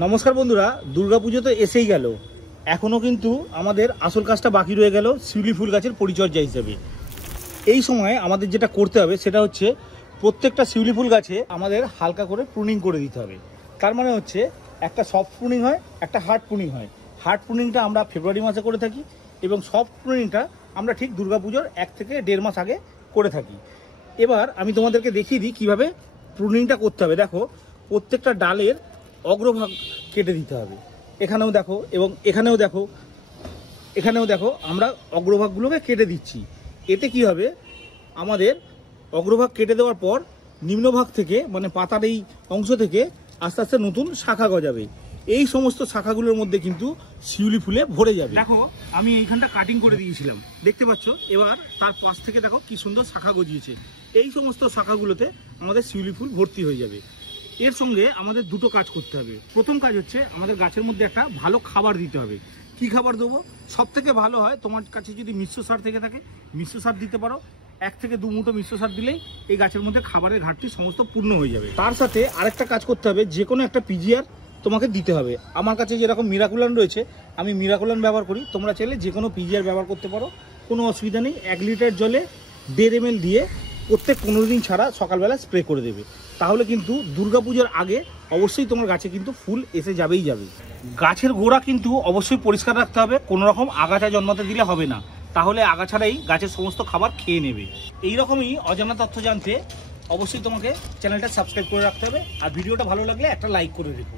নমস্কার বন্ধুরা, দুর্গাপুজো তো এসেই গেল। এখনও কিন্তু আমাদের আসল কাজটা বাকি রয়ে গেল শিউলি ফুল গাছের পরিচর্যা হিসেবে। এই সময় আমাদের যেটা করতে হবে সেটা হচ্ছে প্রত্যেকটা শিউলি ফুল গাছে আমাদের হালকা করে প্রুনিং করে দিতে হবে। তার মানে হচ্ছে একটা সফট প্রুনিং হয়, একটা হার্ড প্রুনিং হয়। হার্ড প্রুনিংটা আমরা ফেব্রুয়ারি মাসে করে থাকি এবং সফট প্রুনিংটা আমরা ঠিক দুর্গাপুজোর 1 থেকে 1.5 মাস আগে করে থাকি। এবার আমি তোমাদেরকে দেখিয়ে দিই কীভাবে প্রুনিংটা করতে হবে। দেখো, প্রত্যেকটা ডালের অগ্রভাগ কেটে দিতে হবে। এখানেও দেখো এবং এখানেও দেখো আমরা অগ্রভাগগুলোকে কেটে দিচ্ছি। এতে কি হবে, আমাদের অগ্রভাগ কেটে দেওয়ার পর নিম্নভাগ থেকে মানে পাতার এই অংশ থেকে আস্তে আস্তে নতুন শাখা গজাবে। এই সমস্ত শাখাগুলোর মধ্যে কিন্তু শিউলি ফুলে ভরে যাবে। দেখো, আমি এইখানটা কাটিং করে দিয়েছিলাম, দেখতে পাচ্ছ। এবার তার পাশ থেকে দেখো কি সুন্দর শাখা গজিয়েছে। এই সমস্ত শাখাগুলোতে আমাদের শিউলি ফুল ভর্তি হয়ে যাবে। এর সঙ্গে আমাদের দুটো কাজ করতে হবে। প্রথম কাজ হচ্ছে আমাদের গাছের মধ্যে একটা ভালো খাবার দিতে হবে। কি খাবার দেবো? সব থেকে ভালো হয় তোমার কাছে যদি মিশ্র সার থেকে থাকে মিশ্র সার দিতে পারো। 1 থেকে 2 মুঠো মিশ্র সার দিলেই এই গাছের মধ্যে খাবারের ঘাটতি সমস্ত পূর্ণ হয়ে যাবে। তার সাথে আরেকটা কাজ করতে হবে, যে কোনো একটা পিজিআর তোমাকে দিতে হবে। আমার কাছে যেরকম মিরাকুলান রয়েছে, আমি মিরাকুলান ব্যবহার করি। তোমরা চাইলে যে কোনো পিজিআর ব্যবহার করতে পারো, কোনো অসুবিধা নেই। 1 লিটার জলে 1.5 ml দিয়ে প্রত্যেক 15 দিন ছাড়া সকালবেলা স্প্রে করে দেবে। তাহলে কিন্তু দুর্গাপুজোর আগে অবশ্যই তোমার গাছে কিন্তু ফুল এসে যাবেই যাবে। গাছের গোড়া কিন্তু অবশ্যই পরিষ্কার রাখতে হবে, কোনো রকম আগাছা জন্মাতে দিলে হবে না, তাহলে আগাছারাই গাছের সমস্ত খাবার খেয়ে নেবে। এই রকমই অজানা তথ্য জানতে অবশ্যই তোমাকে চ্যানেলটা সাবস্ক্রাইব করে রাখতে হবে। আর ভিডিওটা ভালো লাগলে একটা লাইক করে রেখো।